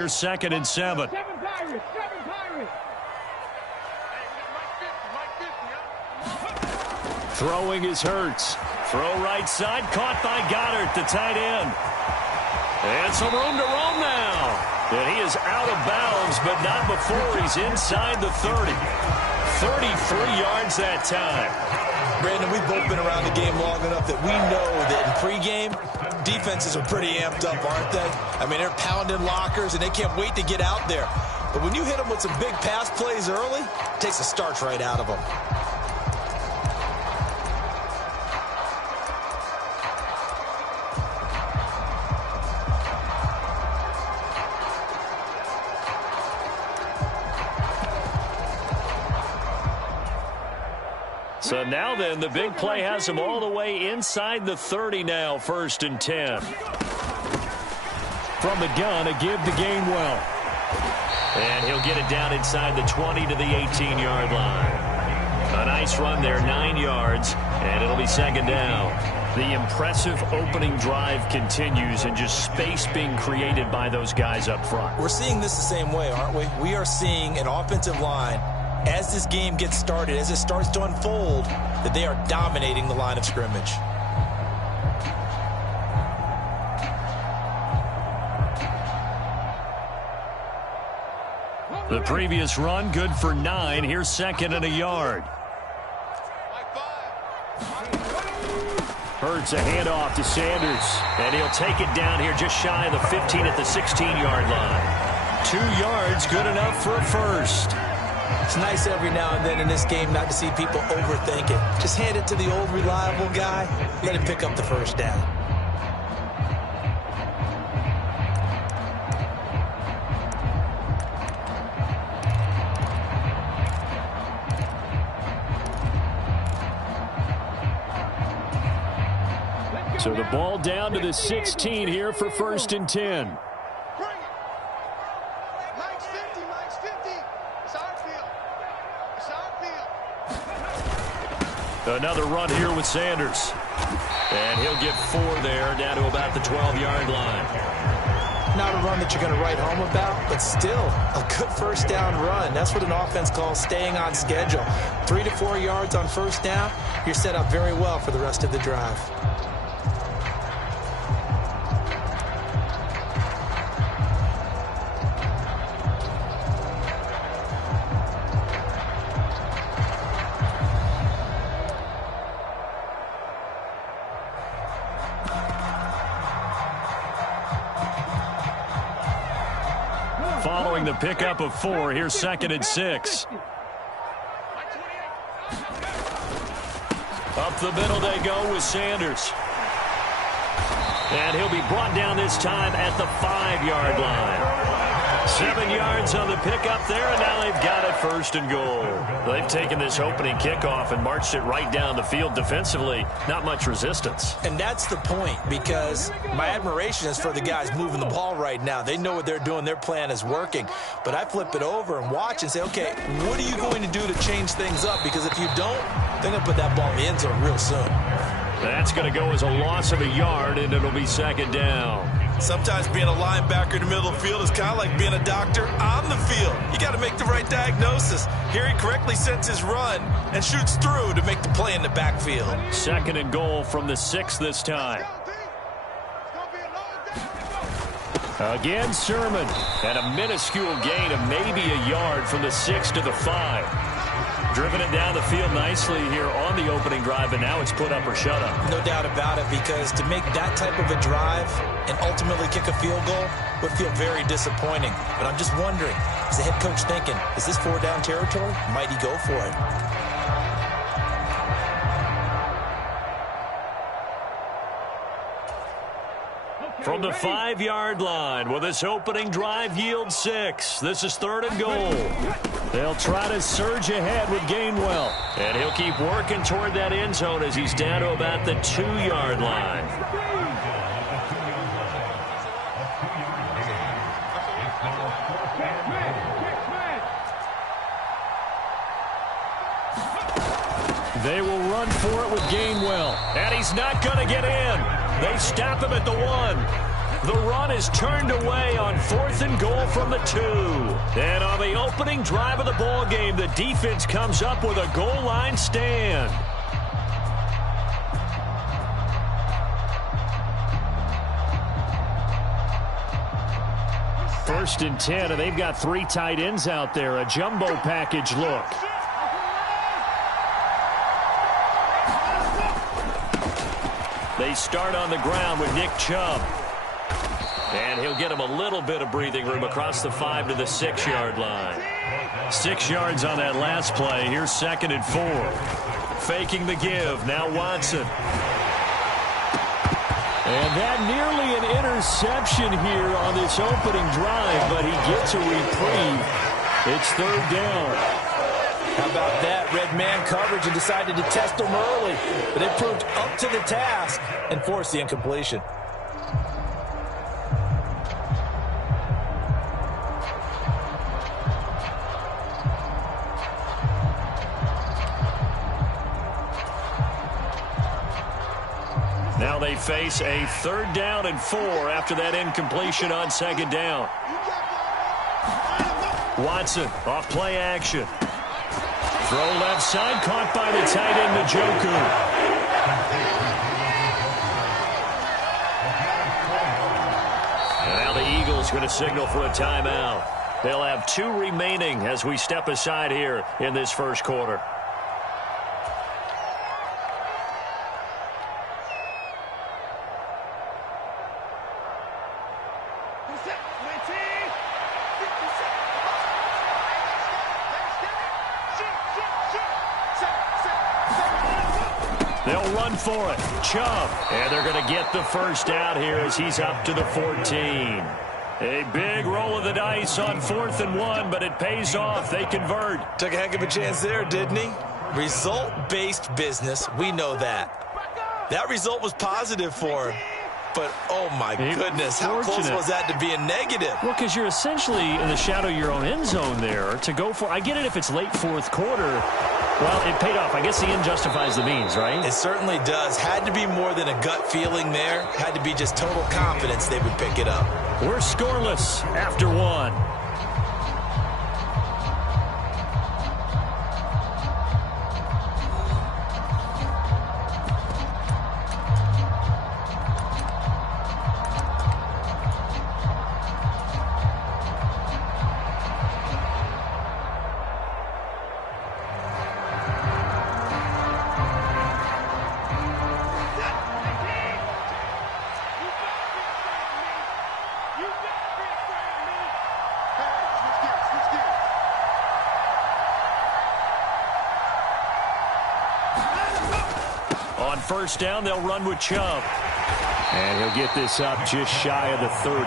Here's 2nd and 7. Throwing is Hurts. Throw right side, caught by Goddard, the tight end. And some room to roam now. And he is out of bounds, but not before he's inside the 30. 33 yards that time. Brandon, we've both been around the game long enough that we know that in pregame, defenses are pretty amped up, aren't they? I mean, they're pounding lockers, and they can't wait to get out there. But when you hit them with some big pass plays early, it takes the starch right out of them. So now then, the big play has him all the way inside the 30 now, 1st and 10. From the gun, a give to Gainwell. And he'll get it down inside the 20 to the 18-yard line. A nice run there, 9 yards, and it'll be 2nd down. The impressive opening drive continues, and just space being created by those guys up front. We're seeing this the same way, aren't we? We are seeing an offensive line, as this game gets started, as it starts to unfold, that they are dominating the line of scrimmage. The previous run, good for 9. Here's 2nd and a yard. Hurts a handoff to Sanders, and he'll take it down here just shy of the 15 at the 16-yard line. 2 yards, good enough for a first. It's nice every now and then in this game not to see people overthink it. Just hand it to the old reliable guy, let him pick up the first down. So the ball down to the 16 here for 1st and 10. Another run here with Sanders. And he'll get 4 there, down to about the 12-yard line. Not a run that you're going to write home about, but still a good first down run. That's what an offense calls staying on schedule. 3 to 4 yards on first down, you're set up very well for the rest of the drive. Following the pickup of 4, here's 2nd and 6. Up the middle they go with Sanders. And he'll be brought down this time at the 5-yard line. 7 yards on the pickup there, and now they've got it 1st and goal. They've taken this opening kickoff and marched it right down the field defensively. Not much resistance. And that's the point, because my admiration is for the guys moving the ball right now. They know what they're doing. Their plan is working. But I flip it over and watch and say, okay, what are you going to do to change things up? Because if you don't, they're going to put that ball in the end zone real soon. That's going to go as a loss of a yard, and it'll be 2nd down. Sometimes being a linebacker in the middle of the field is kind of like being a doctor on the field. You got to make the right diagnosis. Here he correctly sets his run and shoots through to make the play in the backfield. 2nd and goal from the 6 this time. Again, Sermon. And a minuscule gain of maybe a yard from the 6 to the 5. Driven it down the field nicely here on the opening drive, and now it's put up or shut up. No doubt about it, because to make that type of a drive and ultimately kick a field goal would feel very disappointing. But I'm just wondering, is the head coach thinking, is this 4-down territory? Might he go for it? From the 5-yard line, will this opening drive yield 6? This is 3rd and goal. They'll try to surge ahead with Gainwell. And he'll keep working toward that end zone as he's down to about the 2-yard line. They will run for it with Gainwell. And he's not going to get in. They stop him at the 1. The run is turned away on 4th and goal from the 2. And on the opening drive of the ball game, the defense comes up with a goal line stand. First and 10, and they've got 3 tight ends out there. A jumbo package look. They start on the ground with Nick Chubb. And he'll get him a little bit of breathing room across the 5 to the 6-yard line. 6 yards on that last play. Here's 2nd and 4. Faking the give. Now Watson. And that nearly an interception here on this opening drive, but he gets a reprieve. It's 3rd down. How about that? Red man coverage and decided to test him early, but it proved up to the task and forced the incompletion. Now they face a 3rd down and 4 after that incompletion on 2nd down. Watson off play action. Throw left side, caught by the tight end, Njoku. And now the Eagles going to signal for a timeout. They'll have 2 remaining as we step aside here in this first quarter. They'll run for it. Chubb. And they're going to get the first out here as he's up to the 14. A big roll of the dice on 4th and 1, but it pays off. They convert. Took a heck of a chance there, didn't he? Result-based business. We know that. That result was positive for him. But, oh, my goodness, how close was that to being negative? Well, because you're essentially in the shadow of your own end zone there to go for. I get it if it's late 4th quarter. Well, it paid off. I guess the end justifies the means, right? It certainly does. Had to be more than a gut feeling there. Had to be just total confidence they would pick it up. We're scoreless after 1. On first down, they'll run with Chubb. And he'll get this up just shy of the 30.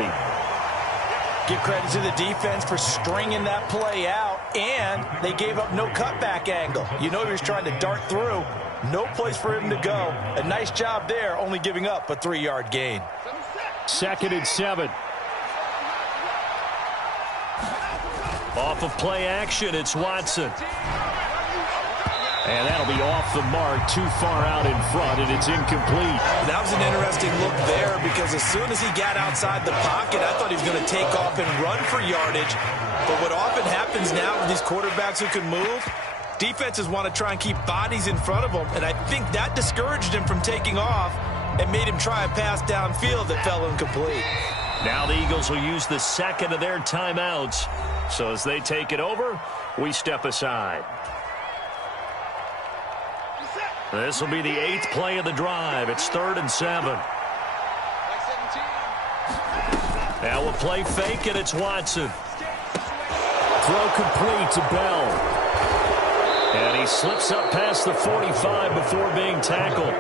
Give credit to the defense for stringing that play out, and they gave up no cutback angle. You know he was trying to dart through. No place for him to go. A nice job there, only giving up a 3-yard gain. 2nd and 7. Off of play action, it's Watson. And that'll be off the mark, too far out in front, and it's incomplete. That was an interesting look there because as soon as he got outside the pocket, I thought he was going to take off and run for yardage. But what often happens now with these quarterbacks who can move, defenses want to try and keep bodies in front of them, and I think that discouraged him from taking off and made him try a pass downfield that fell incomplete. Now the Eagles will use the 2nd of their timeouts. So as they take it over, we step aside. This will be the 8th play of the drive. It's 3rd and 7. Now we'll play fake, and it's Watson. Throw complete to Bell. And he slips up past the 45 before being tackled.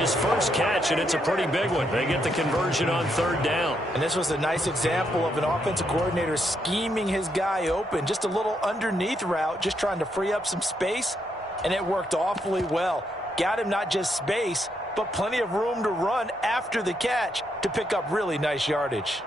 His first catch, and it's a pretty big one. They get the conversion on 3rd down. And this was a nice example of an offensive coordinator scheming his guy open. Just a little underneath route, just trying to free up some space. And it worked awfully well. Got him not just space, but plenty of room to run after the catch to pick up really nice yardage.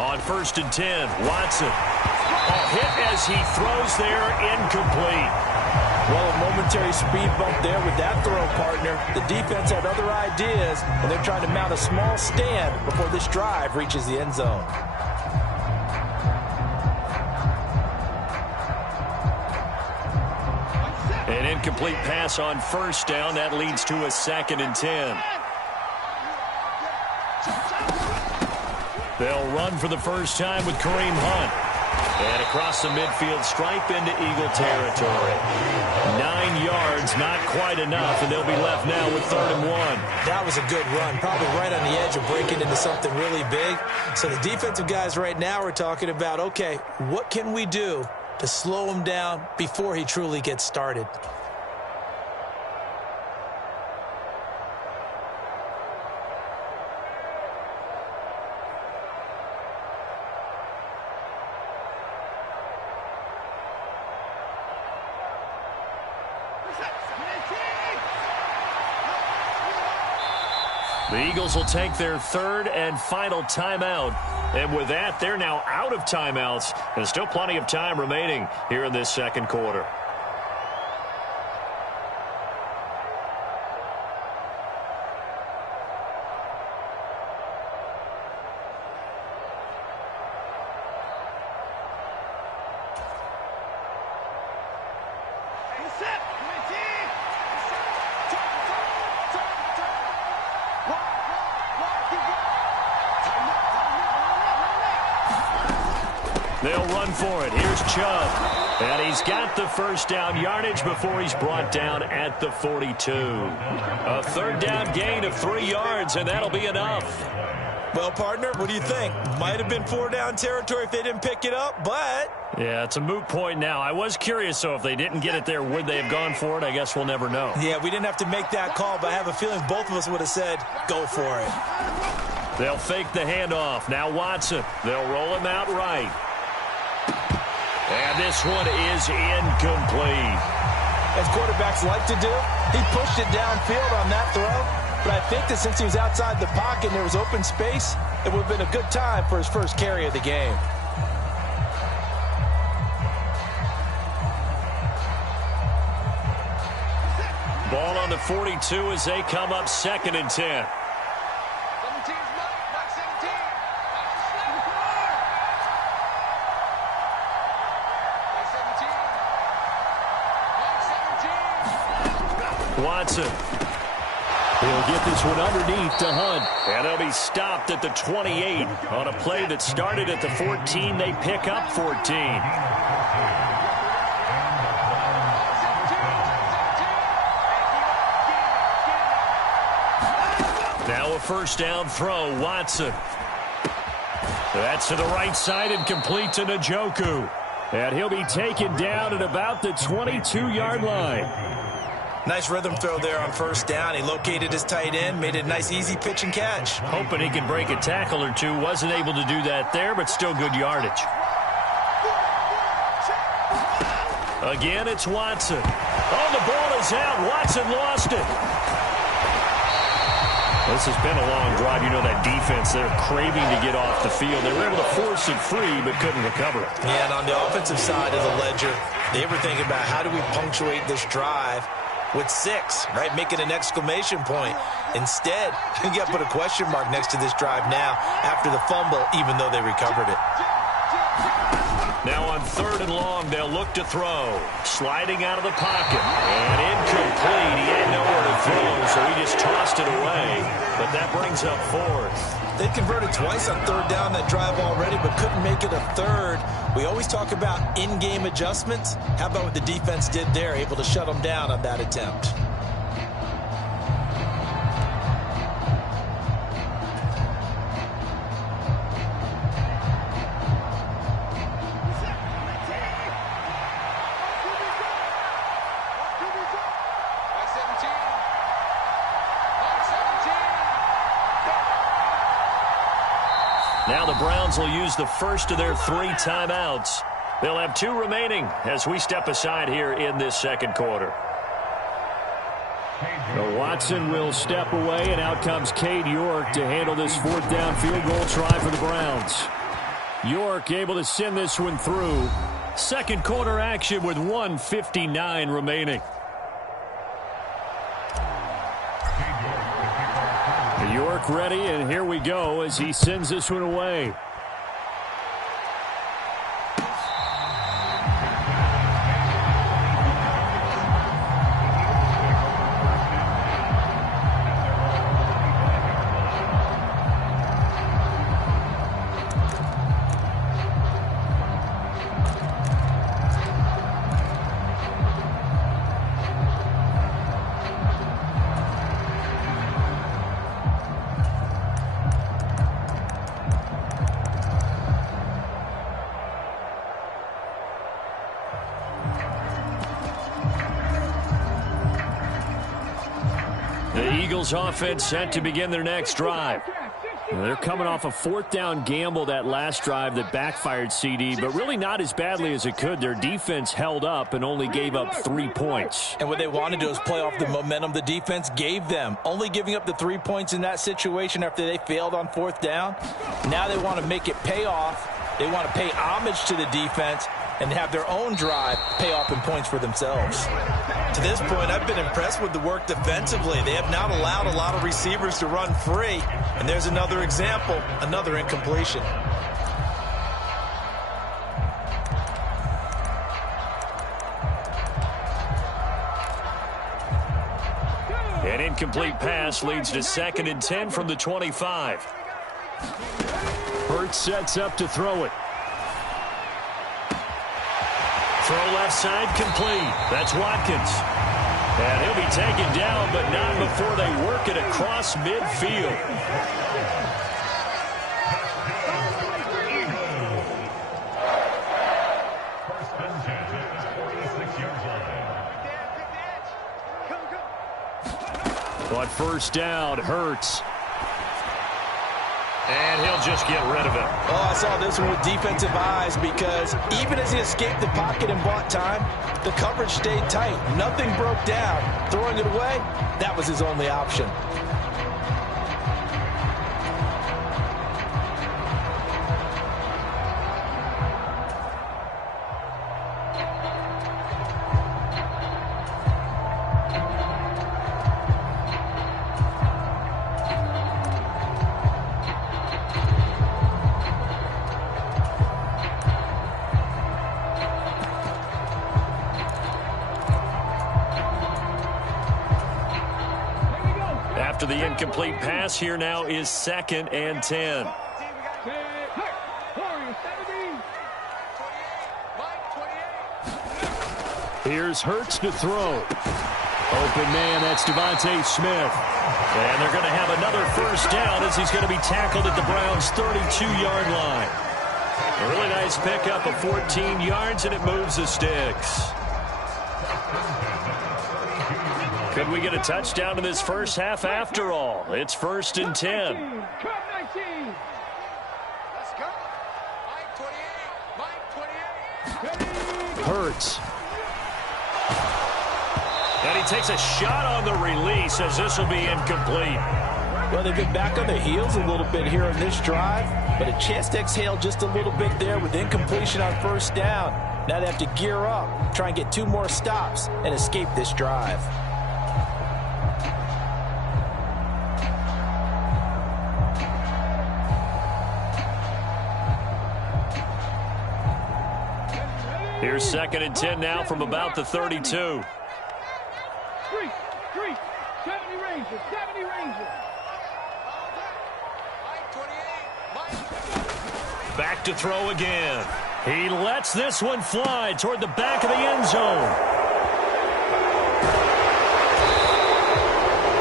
On 1st and 10, Watson. Hit as he throws there, incomplete. Well, a momentary speed bump there with that throw, partner. The defense had other ideas, and they're trying to mount a small stand before this drive reaches the end zone. An incomplete pass on 1st down. That leads to a 2nd and 10. They'll run for the first time with Kareem Hunt. And across the midfield stripe into Eagle territory. 9 yards, not quite enough, and they'll be left now with 3rd and 1. That was a good run, probably right on the edge of breaking into something really big. So the defensive guys right now are talking about, okay, what can we do to slow him down before he truly gets started? The Eagles will take their 3rd and final timeout. And with that, they're now out of timeouts. And still plenty of time remaining here in this 2nd quarter. They'll run for it. Here's Chubb. And he's got the 1st down yardage before he's brought down at the 42. A 3rd down gain of 3 yards, and that'll be enough. Well, partner, what do you think? Might have been 4 down territory if they didn't pick it up, but... Yeah, it's a moot point now. I was curious, so if they didn't get it there, would they have gone for it? I guess we'll never know. Yeah, we didn't have to make that call, but I have a feeling both of us would have said, go for it. They'll fake the handoff. Now Watson. They'll roll him out right. And this one is incomplete. As quarterbacks like to do, he pushed it downfield on that throw. But I think that since he was outside the pocket and there was open space, it would have been a good time for his first carry of the game. Ball on the 42 as they come up 2nd and 10. Watson. He'll get this one underneath to Hunt. And he'll be stopped at the 28. On a play that started at the 14, they pick up 14. Now a 1st down throw, Watson. That's to the right side and complete to Njoku. And he'll be taken down at about the 22-yard line. Nice rhythm throw there on 1st down. He located his tight end, made it a nice, easy pitch and catch. Hoping he could break a tackle or two. Wasn't able to do that there, but still good yardage. Again, it's Watson. Oh, the ball is out. Watson lost it. This has been a long drive. You know that defense, they're craving to get off the field. They were able to force it free, but couldn't recover it. Yeah, and on the offensive side of the ledger, they were thinking about how do we punctuate this drive with 6, right? Making an exclamation point. Instead, you got to put a question mark next to this drive now after the fumble, even though they recovered it. Now on 3rd and long, they'll look to throw. Sliding out of the pocket. And incomplete. He had nowhere to throw, so he just tossed it away. But that brings up 4th. They converted twice on 3rd down that drive already, but couldn't make it a 3rd. We always talk about in-game adjustments. How about what the defense did there, able to shut them down on that attempt? Now the Browns will use the first of their 3 timeouts. They'll have 2 remaining as we step aside here in this 2nd quarter. Now Watson will step away, and out comes Cade York to handle this 4th down field goal try for the Browns. York able to send this one through. Second quarter action with 1:59 remaining. York ready, and here we go as he sends this one away. Eagles offense set to begin their next drive. They're coming off a fourth down gamble that last drive that backfired, CD, but really not as badly as it could. Their defense held up and only gave up 3 points. And what they want to do is play off the momentum the defense gave them. Only giving up the 3 points in that situation after they failed on fourth down. Now they want to make it pay off. They want to pay homage to the defense and have their own drive pay off in points for themselves. To this point, I've been impressed with the work defensively. They have not allowed a lot of receivers to run free. And there's another example, another incompletion. An incomplete pass leads to 2nd and 10 from the 25. Hurts sets up to throw it. Throw left side complete. That's Watkins. And he'll be taken down, but not before they work it across midfield. But first down, Hurts. And he'll just get rid of it. Oh, I saw this one with defensive eyes because even as he escaped the pocket and bought time, the coverage stayed tight. Nothing broke down. Throwing it away, that was his only option. After the incomplete pass, here now is 2nd and 10. Here's Hurts to throw. Open man, that's Devontae Smith. And they're going to have another first down as he's going to be tackled at the Browns' 32-yard line. A really nice pickup of 14 yards, and it moves the sticks. Could we get a touchdown in this first half after all? It's 1st and 10. Hurts. And he takes a shot on the release as this will be incomplete. Well, they've been back on their heels a little bit here in this drive, but a chance to exhale just a little bit there with incompletion on first down. Now they have to gear up, try and get 2 more stops, and escape this drive. Here's 2nd and 10 now from about the 32. 70 Rangers. Back to throw again. He lets this one fly toward the back of the end zone.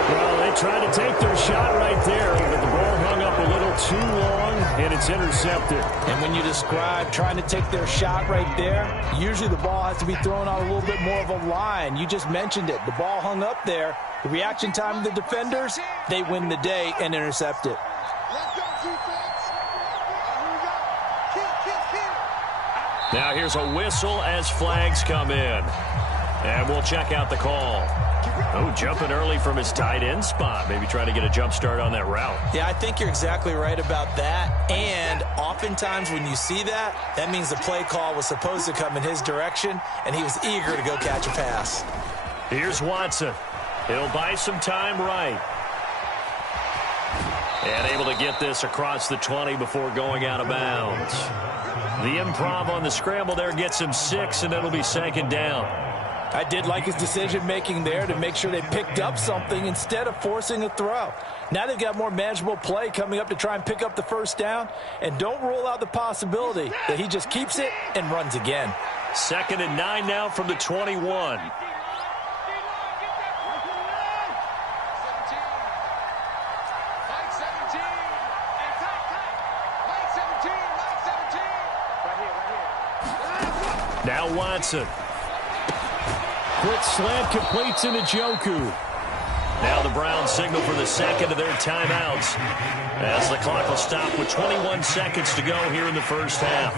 Well, they tried to take their shot right there, but the ball hung up a little too long, and it's intercepted. And when you describe trying to take their shot right there, usually the ball has to be thrown out a little bit more of a line. You just mentioned it. The ball hung up there. The reaction time of the defenders, they win the day and intercept it. Now here's a whistle as flags come in. And we'll check out the call. Oh, jumping early from his tight end spot. Maybe trying to get a jump start on that route. Yeah, I think you're exactly right about that. And oftentimes when you see that, that means the play call was supposed to come in his direction, and he was eager to go catch a pass. Here's Watson. He'll buy some time right. And able to get this across the 20 before going out of bounds. The improv on the scramble there gets him 6, and it'll be second down. I did like his decision-making there to make sure they picked up something instead of forcing a throw. Now they've got more manageable play coming up to try and pick up the first down, and don't rule out the possibility that he just keeps it and runs again. 2nd and 9 now from the 21. Now Watson. Quick slant completes into Njoku. Now the Browns signal for the second of their timeouts as the clock will stop with 21 seconds to go here in the first half.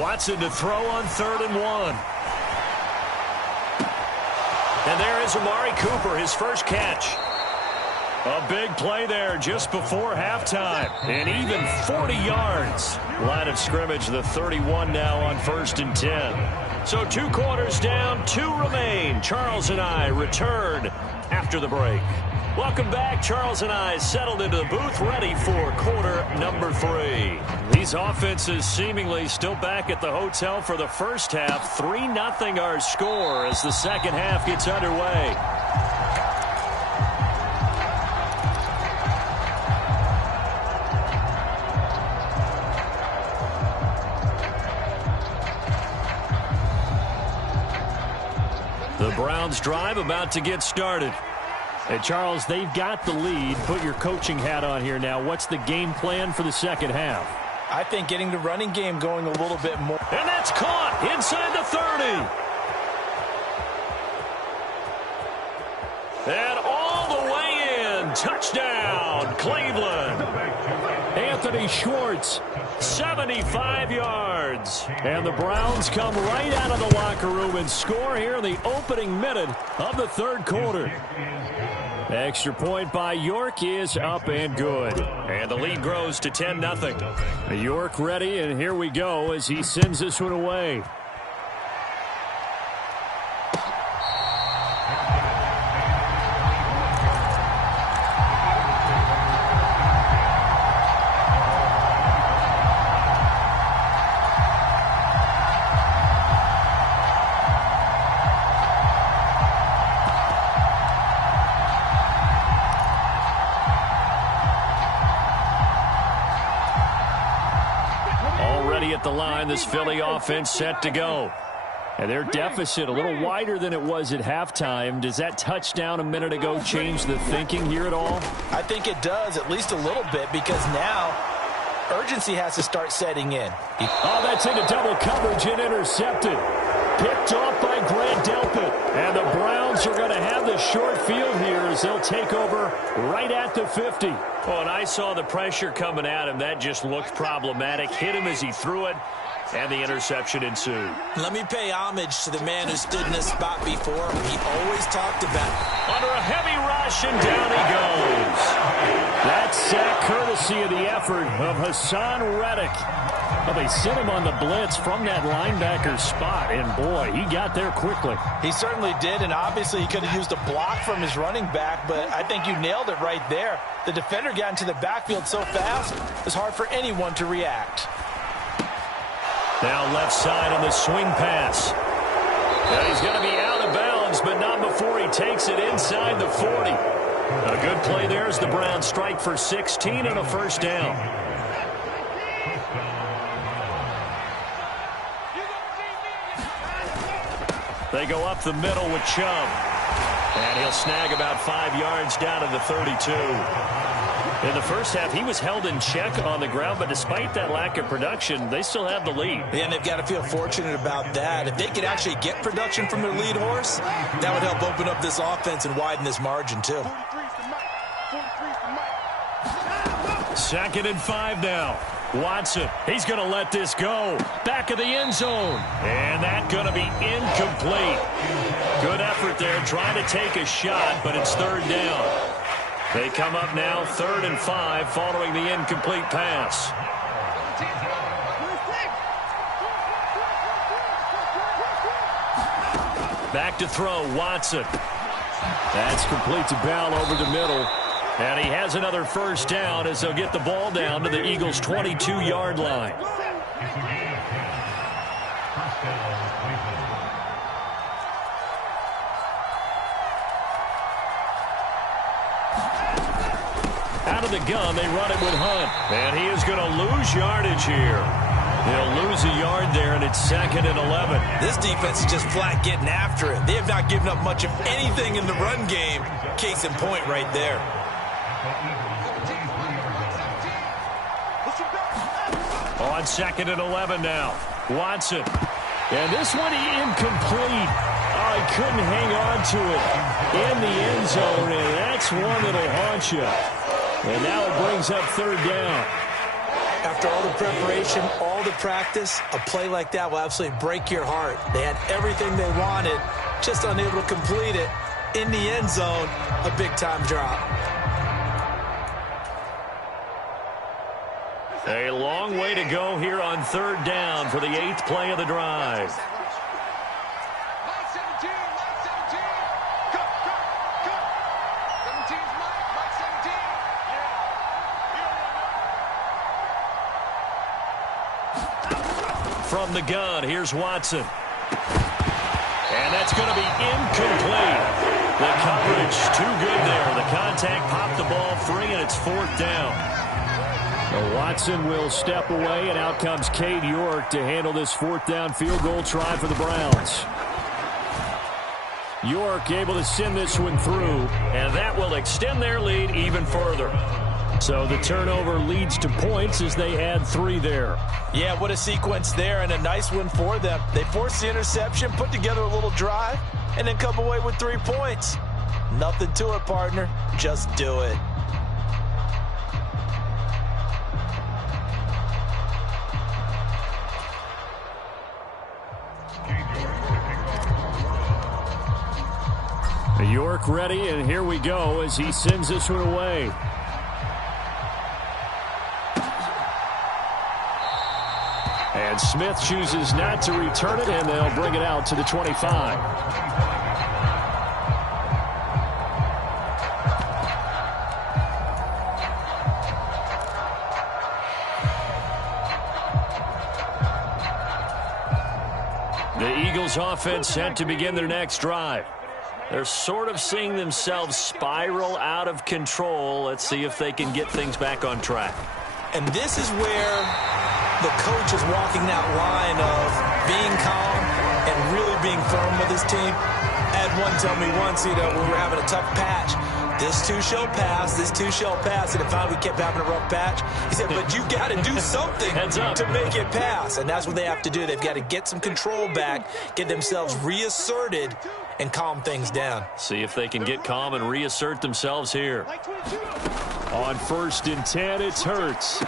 Watson to throw on 3rd and 1. And there is Amari Cooper, his first catch. A big play there just before halftime. And even 40 yards. Line of scrimmage, the 31 now on 1st and 10. So 2 quarters down, 2 remain. Charles and I return after the break. Welcome back. Charles and I settled into the booth, ready for quarter number 3. These offenses seemingly still back at the hotel for the first half. 3-0 our score as the second half gets underway. The Browns drive about to get started. Hey, Charles, they've got the lead. Put your coaching hat on here now. What's the game plan for the second half? I think getting the running game going a little bit more. And that's caught inside the 30. And all the way in. Touchdown, Cleveland. Anthony Schwartz, 75 yards. And the Browns come right out of the locker room and score here in the opening minute of the 3rd quarter. Extra point by York is up and good. And the lead grows to 10-0. York ready, and here we go as he sends this one away. At the line, this Philly offense set to go. And their deficit a little wider than it was at halftime. Does that touchdown a minute ago change the thinking here at all? I think it does, at least a little bit, because now urgency has to start setting in. Oh, that's into double coverage and intercepted. Picked off by Grant Delpit. And the Browns are going to have the short field here as they'll take over right at the 50. Oh, and I saw the pressure coming at him. That just looked problematic. Hit him as he threw it, and the interception ensued. Let me pay homage to the man who stood in this spot before. He always talked about it. Under a heavy rush, and down he goes. That sack courtesy of the effort of Hassan Reddick. Well, they sent him on the blitz from that linebacker spot, and boy, he got there quickly. He certainly did, and obviously he could have used a block from his running back, but I think you nailed it right there. The defender got into the backfield so fast, it's hard for anyone to react. Now left side on the swing pass. Now he's going to be out of bounds, but not before he takes it inside the 40. A good play there as the Browns strike for 16 and a first down. They go up the middle with Chubb. And he'll snag about 5 yards down to the 32. In the first half, he was held in check on the ground, but despite that lack of production, they still have the lead. Yeah, and they've got to feel fortunate about that. If they could actually get production from their lead horse, that would help open up this offense and widen this margin, too. 2nd and 5 now. Watson, he's going to let this go. Back of the end zone. And that's going to be incomplete. Good effort there trying to take a shot, but it's 3rd down. They come up now 3rd and 5 following the incomplete pass. Back to throw, Watson. That's complete to Bell over the middle. And he has another 1st down as they'll get the ball down to the Eagles' 22-yard line. Out of the gun, they run it with Hunt. And he is going to lose yardage here. They'll lose a yard there, and it's 2nd and 11. This defense is just flat getting after it. They have not given up much of anything in the run game. Case in point right there. On 2nd and 11 now. Watson. And this one incomplete. Oh, he couldn't hang on to it in the end zone, and that's one that'll haunt you. And now it brings up 3rd down. After all the preparation, all the practice, a play like that will absolutely break your heart. They had everything they wanted, just unable to complete it. In the end zone, a big-time drop. A long way to go here on 3rd down for the 8th play of the drive. From the gun, here's Watson. And that's going to be incomplete. The coverage too good there. The contact popped the ball free, and it's 4th down. Well, Watson will step away, and out comes Cade York to handle this 4th down field goal try for the Browns. York able to send this one through, and that will extend their lead even further. So the turnover leads to points as they add 3 there. Yeah, what a sequence there, and a nice one for them. They forced the interception, put together a little drive, and then come away with 3 points. Nothing to it, partner. Just do it. York ready, and here we go as he sends this one away. And Smith chooses not to return it, and they'll bring it out to the 25. The Eagles offense set to begin their next drive. They're sort of seeing themselves spiral out of control. Let's see if they can get things back on track. And this is where the coach is walking that line of being calm and really being firm with his team. I had one tell me once, when we were having a tough patch, this too shall pass, this too shall pass. And finally we kept having a rough patch. He said, but you got to do something to make it pass. And that's what they have to do. They've got to get some control back, get themselves reasserted, and calm things down. See if they can get calm and reassert themselves here. On 1st and 10, it's Hurts.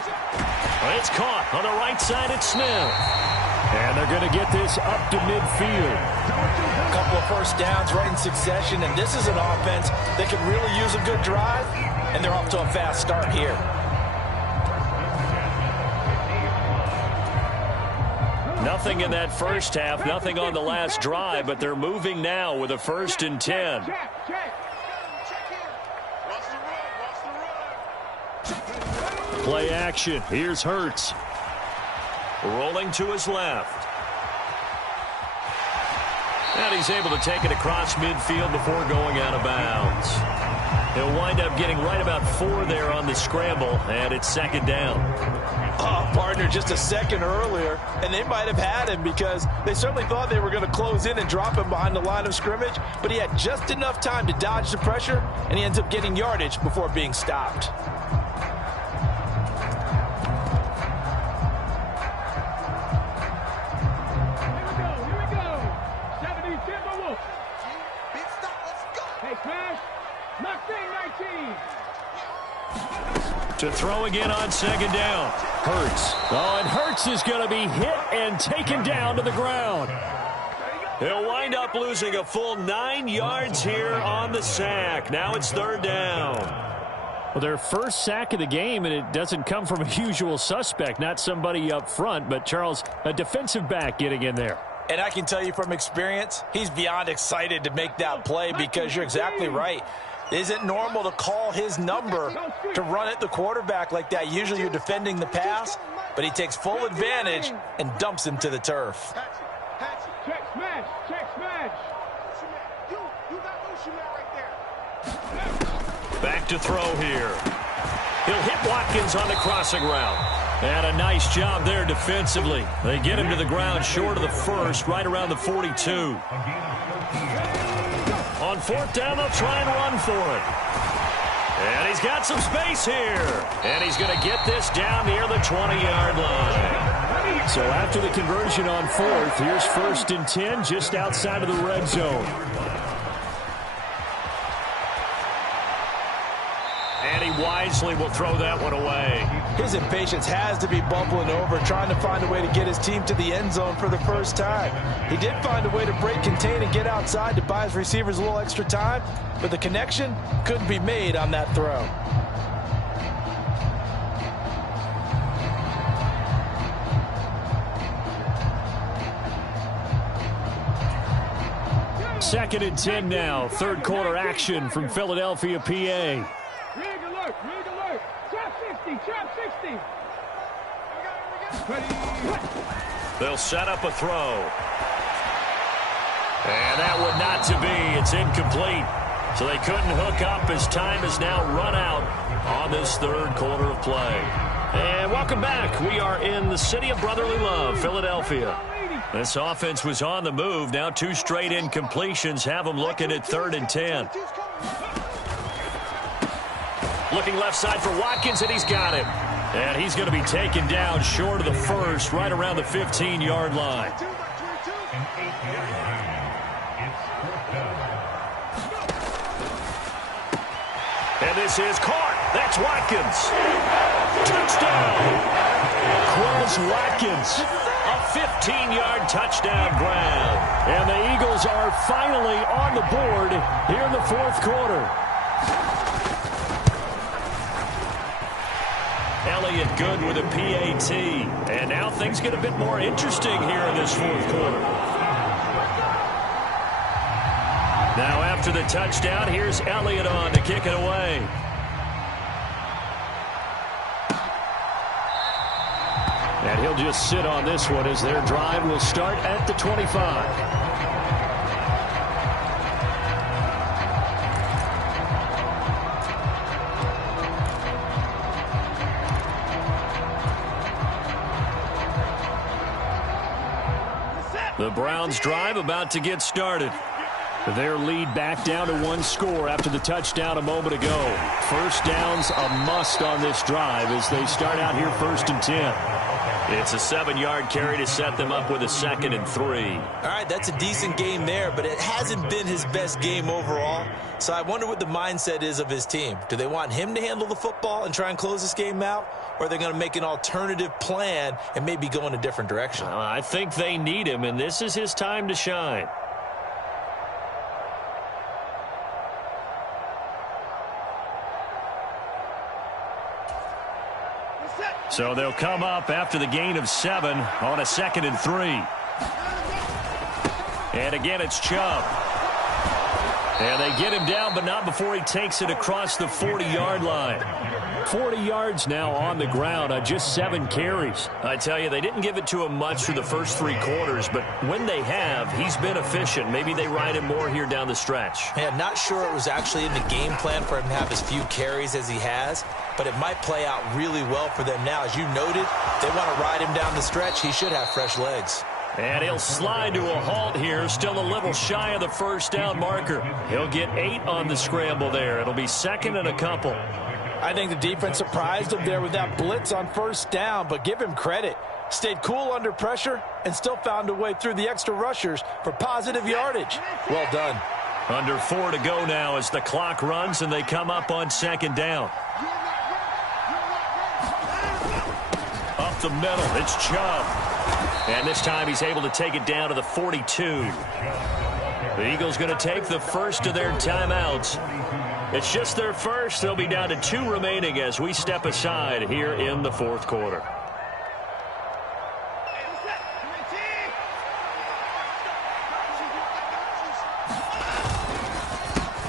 It's caught on the right side. It's Smith. And they're going to get this up to midfield. A couple of 1st downs right in succession, and this is an offense that could really use a good drive, and they're off to a fast start here. Nothing in that first half, nothing on the last drive, but they're moving now with a 1st and 10. Play action. Here's Hurts. Rolling to his left. And he's able to take it across midfield before going out of bounds. He'll wind up getting right about 4 there on the scramble, and it's 2nd down. Partner, just a second earlier, and they might have had him because they certainly thought they were going to close in and drop him behind the line of scrimmage, but he had just enough time to dodge the pressure, and he ends up getting yardage before being stopped. To throw again on second down. Hurts. Oh, and Hurts is going to be hit and taken down to the ground. He'll wind up losing a full 9 yards here on the sack. Now it's third down. Well, their first sack of the game, and it doesn't come from a usual suspect, not somebody up front, but Charles, a defensive back getting in there. And I can tell you from experience, he's beyond excited to make that play because you're exactly right. It isn't normal to call his number to run at the quarterback like that. Usually you're defending the pass, but he takes full advantage and dumps him to the turf. Check smash. Check smash. You got motion man right there. Back to throw here. He'll hit Watkins on the crossing route. And a nice job there defensively. They get him to the ground short of the first, right around the 42. On fourth down, they'll try and run for it. And he's got some space here. And he's going to get this down near the 20-yard line. So after the conversion on fourth, here's 1st and 10 just outside of the red zone. And he wisely will throw that one away. His impatience has to be bubbling over, trying to find a way to get his team to the end zone for the first time. He did find a way to break, contain, and get outside to buy his receivers a little extra time, but the connection couldn't be made on that throw. Second and 10 now. Third quarter action from Philadelphia, PA. Rig alert. Rig alert. Trap 60. Trap 60. They'll set up a throw. And that would not to be. It's incomplete. So they couldn't hook up as time is now run out on this third quarter of play. And welcome back. We are in the city of brotherly love, Philadelphia. This offense was on the move. Now 2 straight incompletions have them looking at 3rd and 10. Looking left side for Watkins, and he's got him. And he's going to be taken down short of the first, right around the 15-yard line. And this is caught. That's Watkins. Touchdown. Quez Watkins. A 15-yard touchdown grab. And the Eagles are finally on the board here in the fourth quarter. Elliott good with a PAT. And now things get a bit more interesting here in this fourth quarter. Now after the touchdown, here's Elliott on to kick it away. And he'll just sit on this one as their drive will start at the 25. The Browns drive about to get started. Their lead back down to 1 score after the touchdown a moment ago. First down's a must on this drive as they start out here 1st and 10. It's a 7-yard carry to set them up with a 2nd and 3. All right, that's a decent game there, but it hasn't been his best game overall. So I wonder what the mindset is of his team. Do they want him to handle the football and try and close this game out? Or are they going to make an alternative plan and maybe go in a different direction? I think they need him, and this is his time to shine. So they'll come up after the gain of 7 on a 2nd and 3. And again, it's Chubb. And they get him down, but not before he takes it across the 40-yard line. 40 yards now on the ground on just 7 carries. I tell you, they didn't give it to him much through the first 3 quarters, but when they have, he's been efficient. Maybe they ride him more here down the stretch. Hey, I'm not sure it was actually in the game plan for him to have as few carries as he has, but it might play out really well for them now. As you noted, they want to ride him down the stretch. He should have fresh legs. And he'll slide to a halt here, still a little shy of the first down marker. He'll get 8 on the scramble there. It'll be 2nd and a couple. I think the defense surprised him there with that blitz on first down, but give him credit. Stayed cool under pressure and still found a way through the extra rushers for positive yardage. Well done. Under 4 to go now as the clock runs and they come up on 2nd down. up the middle. It's Chubb. And this time he's able to take it down to the 42. The Eagles going to take the first of their timeouts. It's just their first. They'll be down to 2 remaining as we step aside here in the fourth quarter.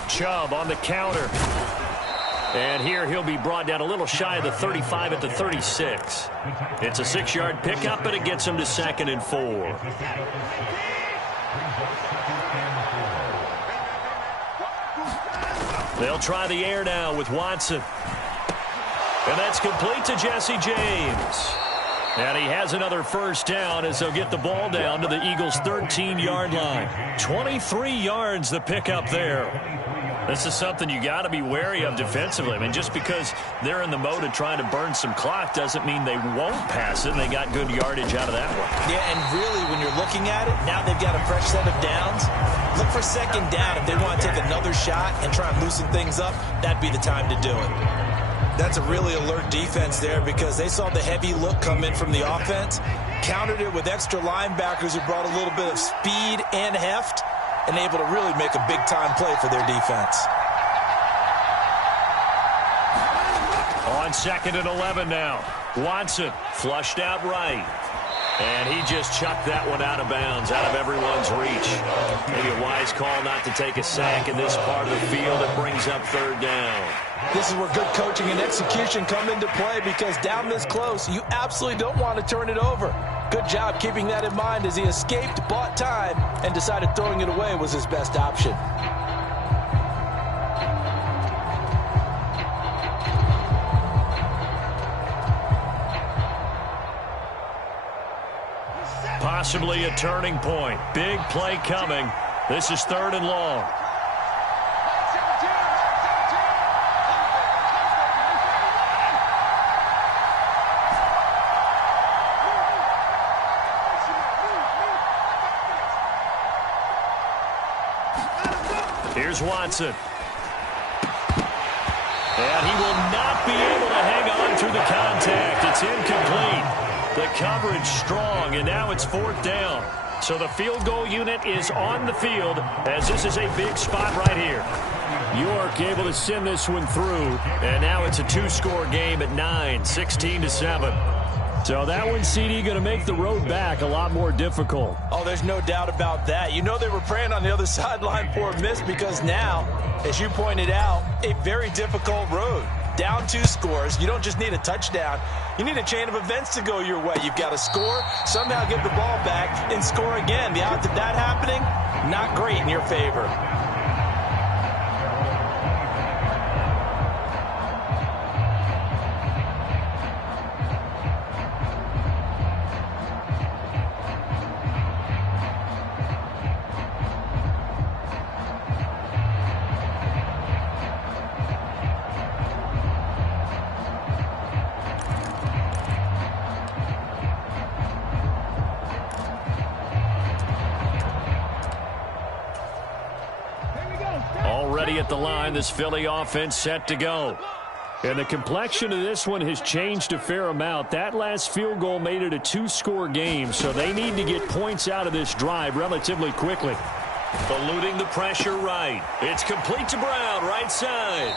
Chubb on the counter. And here he'll be brought down a little shy of the 35 at the 36. It's a 6-yard pickup, but it gets him to 2nd and 4. They'll try the air now with Watson. And that's complete to Jesse James. And he has another first down as they'll get the ball down to the Eagles' 13-yard line. 23 yards the pickup there. This is something you got to be wary of defensively. I mean, just because they're in the mode of trying to burn some clock doesn't mean they won't pass it, and they got good yardage out of that one. Yeah, and really, when you're looking at it, now they've got a fresh set of downs. Look for 2nd down. If they want to take another shot and try and loosen things up, that'd be the time to do it. That's a really alert defense there because they saw the heavy look come in from the offense, countered it with extra linebackers who brought a little bit of speed and heft, and able to really make a big-time play for their defense. On 2nd and 11 now. Watson flushed out right. And he just chucked that one out of bounds, out of everyone's reach. Maybe a wise call not to take a sack in this part of the field that brings up 3rd down. This is where good coaching and execution come into play because down this close, you absolutely don't want to turn it over. Good job keeping that in mind as he escaped, bought time, and decided throwing it away was his best option. Possibly a turning point. Big play coming. This is 3rd and long. Here's Watson. And he will not be able to hang on through the contact. It's incomplete. The coverage strong, and now it's 4th down. So the field goal unit is on the field as this is a big spot right here. York able to send this one through, and now it's a 2-score game at 9, 16-7. So that one, CD, going to make the road back a lot more difficult. Oh, there's no doubt about that. You know they were praying on the other sideline for a miss because now, as you pointed out, a very difficult road. Down 2 scores. You don't just need a touchdown. You need a chain of events to go your way. You've got to score, somehow get the ball back, and score again. The odds of that happening, not great in your favor. Already at the line, this Philly offense set to go. And the complexion of this one has changed a fair amount. That last field goal made it a 2-score game, so they need to get points out of this drive relatively quickly. Eluding the pressure right. It's complete to Brown, right side.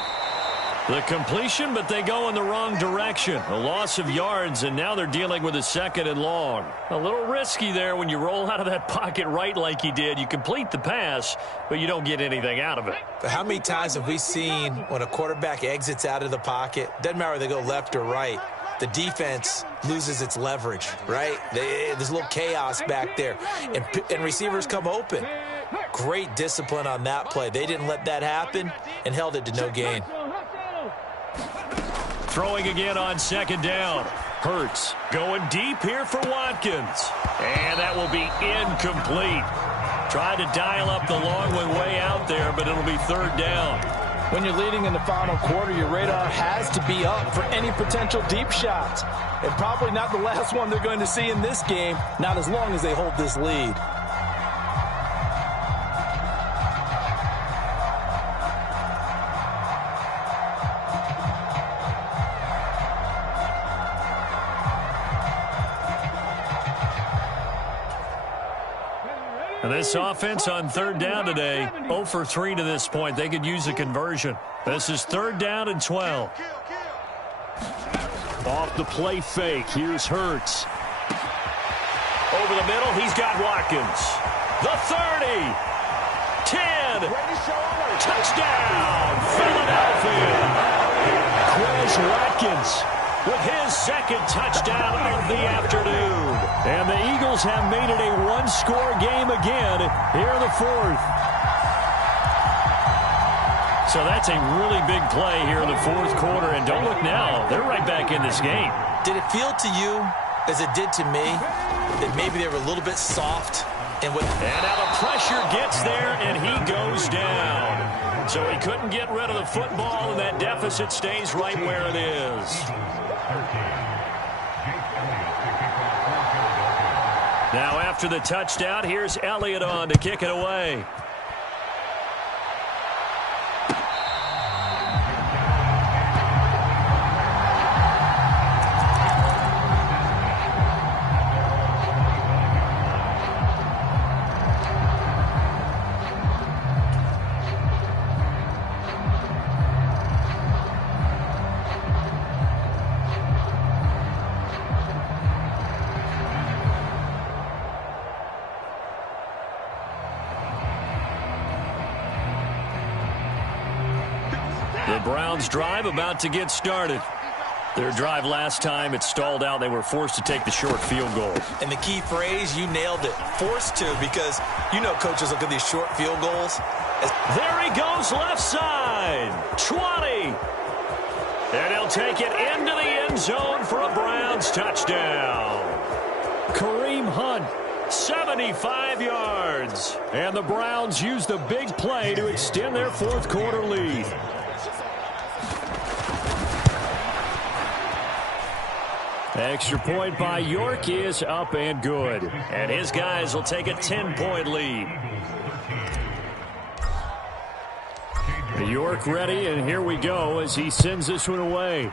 The completion, but they go in the wrong direction. A loss of yards, and now they're dealing with a 2nd and long. A little risky there when you roll out of that pocket right like he did. You complete the pass, but you don't get anything out of it. How many times have we seen when a quarterback exits out of the pocket, doesn't matter whether they go left or right, the defense loses its leverage, right? There's a little chaos back there, and receivers come open. Great discipline on that play. They didn't let that happen and held it to no gain. Throwing again on 2nd down. Hurts going deep here for Watkins. And that will be incomplete. Tried to dial up the long one way out there, but it'll be 3rd down. When you're leading in the final quarter, your radar has to be up for any potential deep shots. And probably not the last one they're going to see in this game, not as long as they hold this lead. And this offense on third down today, 0 for 3 to this point. They could use a conversion. This is 3rd down and 12. Off the play fake. Here's Hurts. Over the middle, he's got Watkins. The 30. 10. Touchdown, Philadelphia. Quez Watkins with his 2nd touchdown of the afternoon. And the Eagles have made it a one-score game again here in the 4th. So that's a really big play here in the 4th quarter. And don't look now, they're right back in this game. Did it feel to you, as it did to me, that maybe they were a little bit soft? And now the pressure gets there, and he goes down. So he couldn't get rid of the football, and that deficit stays right where it is. Now after the touchdown, here's Elliott on to kick it away. The Browns' drive about to get started. Their drive last time, it stalled out. They were forced to take the short field goal. And the key phrase, you nailed it. Forced to, because you know coaches look at these short field goals. There he goes, left side. 20. And he'll take it into the end zone for a Browns touchdown. Kareem Hunt, 75 yards. And the Browns use the big play to extend their 4th quarter lead. Extra point by York is up and good. And his guys will take a 10-point lead. York ready, and here we go as he sends this one away.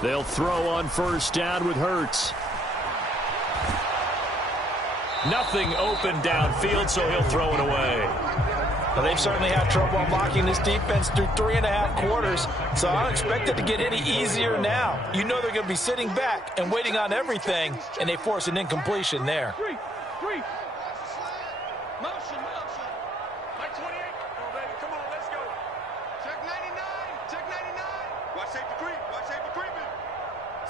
They'll throw on 1st down with Hurts. Nothing open downfield, so he'll throw it away. Well, they've certainly had trouble unlocking this defense through 3.5 quarters, so I don't expect it to get any easier now. You know they're going to be sitting back and waiting on everything, and they force an incompletion there. Motion. Like 28. Come on, baby. Come on, let's go. Check 99. Check 99. Watch safety creep. Watch safety creeping.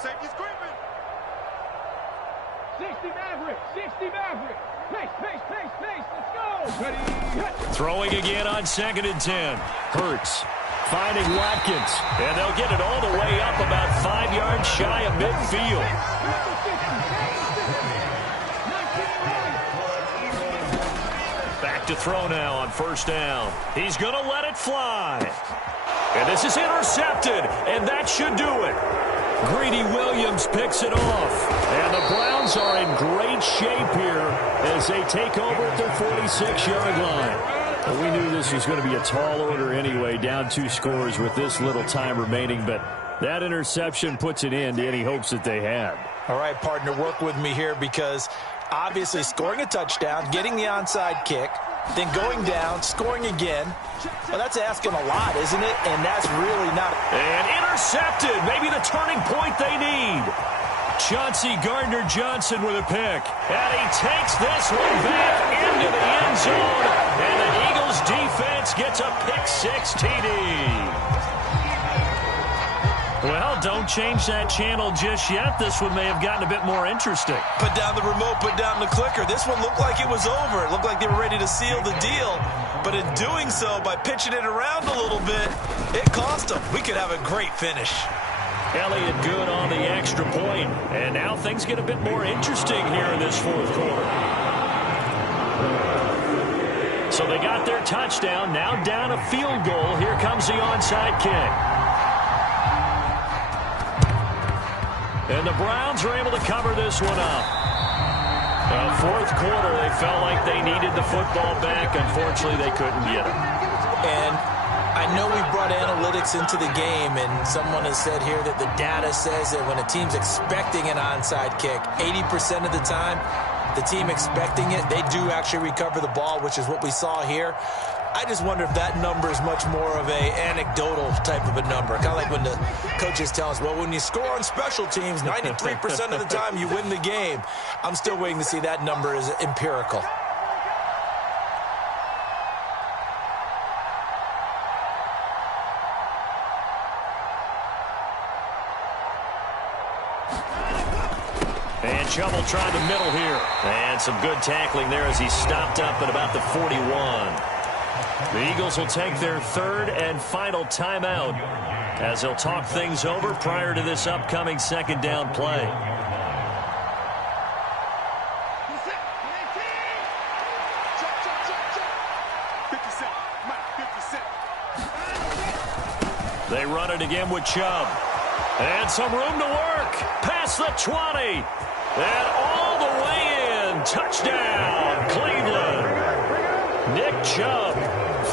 Safety's creeping. 60 Maverick. 60 Maverick. Pace. Let's go. Ready, hit. Throwing again on 2nd and 10. Hurts finding Watkins. And they'll get it all the way up about 5 yards shy of midfield. Back to throw now on 1st down. He's going to let it fly. And this is intercepted, and that should do it. Greedy Williams picks it off. And the Browns are in great shape here as they take over at their 46-yard line. Well, we knew this was going to be a tall order anyway, down 2 scores with this little time remaining, but that interception puts an end to any hopes that they had. All right, partner, work with me here because obviously scoring a touchdown, getting the onside kick, then going down, scoring again. Well, that's asking a lot, isn't it? And that's really not. And intercepted. Maybe the turning point they need. Chauncey Gardner-Johnson with a pick. And he takes this one back into the end zone. And the Eagles defense gets a pick 6 TD. Well, don't change that channel just yet. This one may have gotten a bit more interesting. Put down the remote, put down the clicker. This one looked like it was over. It looked like they were ready to seal the deal. But in doing so, by pitching it around a little bit, it cost them. We could have a great finish. Elliott good on the extra point. And now things get a bit more interesting here in this fourth quarter. So they got their touchdown. Now down a field goal. Here comes the onside kick. And the Browns are able to cover this one up. Fourth quarter, they felt like they needed the football back. Unfortunately, they couldn't get it. And I know we brought analytics into the game, and someone has said here that the data says that when a team's expecting an onside kick, 80% of the time, the team expecting it, they do actually recover the ball, which is what we saw here. I just wonder if that number is much more of a anecdotal type of a number. Kind of like when the coaches tell us, well, when you score on special teams, 93% of the time you win the game. I'm still waiting to see that number is empirical. And Chubb will try the middle here. And some good tackling there as he stopped up at about the 41. The Eagles will take their third and final timeout as they'll talk things over prior to this upcoming second down play. They run it again with Chubb. And some room to work. Past the 20. And all the way in. Touchdown, Cleveland. Nick Chubb,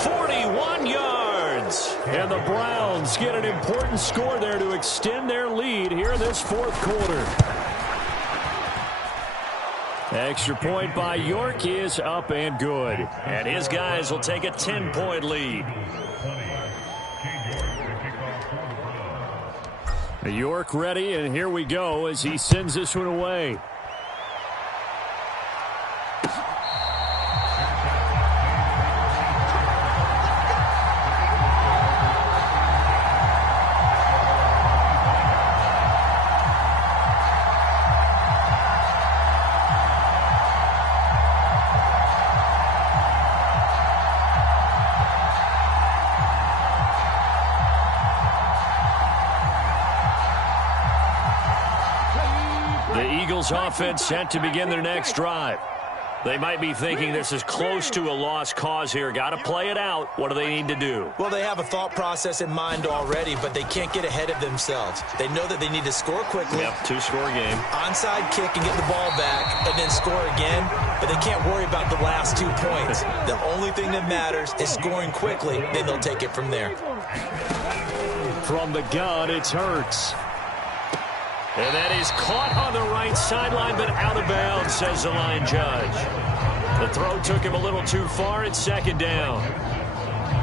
41 yards. And the Browns get an important score there to extend their lead here in this fourth quarter. Extra point by York is up and good. And his guys will take a 10-point lead. York ready, and here we go as he sends this one away. Offense set to begin their next drive. They might be thinking this is close to a lost cause here. Got to play it out. What do they need to do? Well, they have a thought process in mind already, but they can't get ahead of themselves. They know that they need to score quickly. Yep, two-score game. Onside kick and get the ball back and then score again, but they can't worry about the last 2 points. The only thing that matters is scoring quickly, then they'll take it from there. From the gun, it's Hurts. And that is caught on the right sideline, but out of bounds, says the line judge. The throw took him a little too far. It's second down.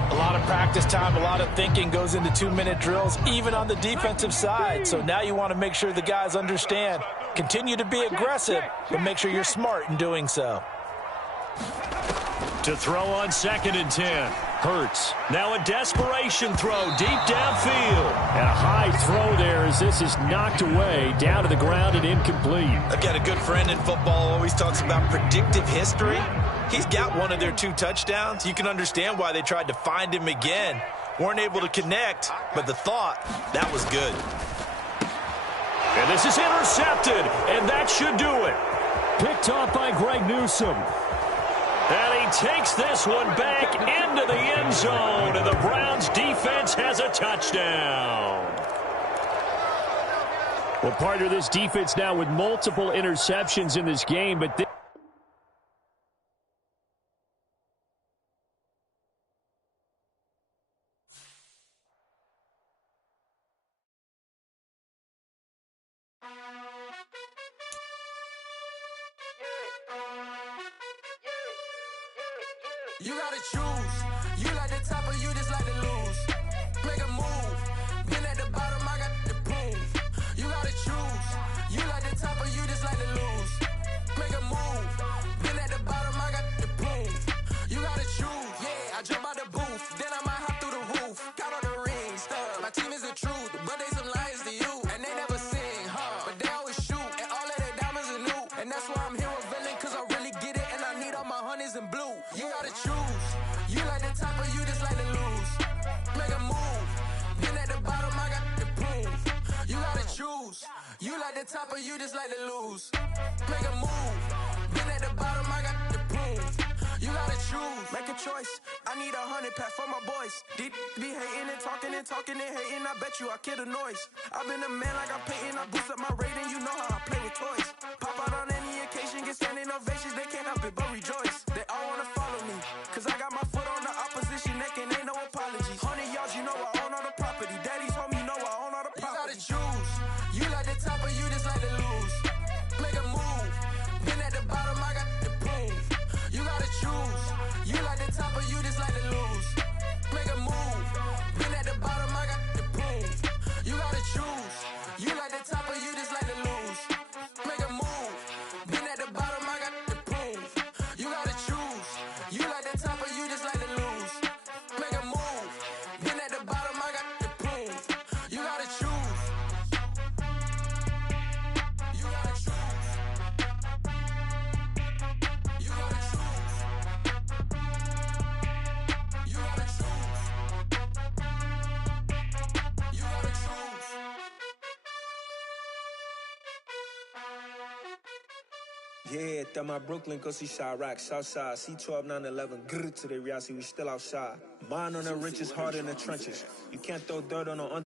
A lot of practice time, a lot of thinking goes into 2-minute drills, even on the defensive side. So now you want to make sure the guys understand. Continue to be aggressive, but make sure you're smart in doing so. To throw on 2nd and 10. Hurts. Now a desperation throw deep downfield. And a high throw there as this is knocked away down to the ground and incomplete. I've got a good friend in football, always talks about predictive history. He's got one of their 2 touchdowns. You can understand why they tried to find him again. Weren't able to connect, but the thought, that was good. And this is intercepted, and that should do it. Picked off by Greg Newsome. And he takes this one back into the end zone, and the Browns defense has a touchdown. Well, partner, this defense now with multiple interceptions in this game, but you gotta choose. You like the top or you just like to lose. Make a move. Been at the bottom, I got the proof. You gotta choose. You like the top or you just like to lose. Make a move. Been at the bottom, I got the proof. You gotta choose. Yeah, I jump out the booth. Then I might hop through the roof. Count on the rings. My team is the truth, but they some liars. top or you just like to lose. Make a move. Been at the bottom, I got the boom. You gotta choose. Make a choice. I need 100 pack for my boys. Be hating and talking and hating. I bet you I kill the noise. I've been a man like I'm Peyton. I boost up my rating. You know how I play with toys. Pop out on any occasion, get standing ovations. They can't help it but rejoice. They all wanna follow me, cause I got my foot on the opposition neck and ain't no apologies. 100 yards, you know I own all the property. Daddy's home, you know I own all the property. You gotta choose. You like the top or you just like to lose. Make a move. Been at the bottom, I got the boom. You gotta choose. You like the top or you just like to lose. Make a move. Been at the bottom, I got the boom. You gotta choose. You like the top or you just like to lose. Make a move. Been at the bottom, I got the boom. You gotta choose. You like the top or you just like to lose. Make a move. Been at the bottom, I got the boom. You gotta choose. You gotta choose. You gotta choose. You gotta choose. You gotta choose. Yeah, throw my Brooklyn, go see Chirac, Southside, C12, 911, grrr to the reality, we still outside. Mine on the richest, heart in the trenches. You can't throw dirt on no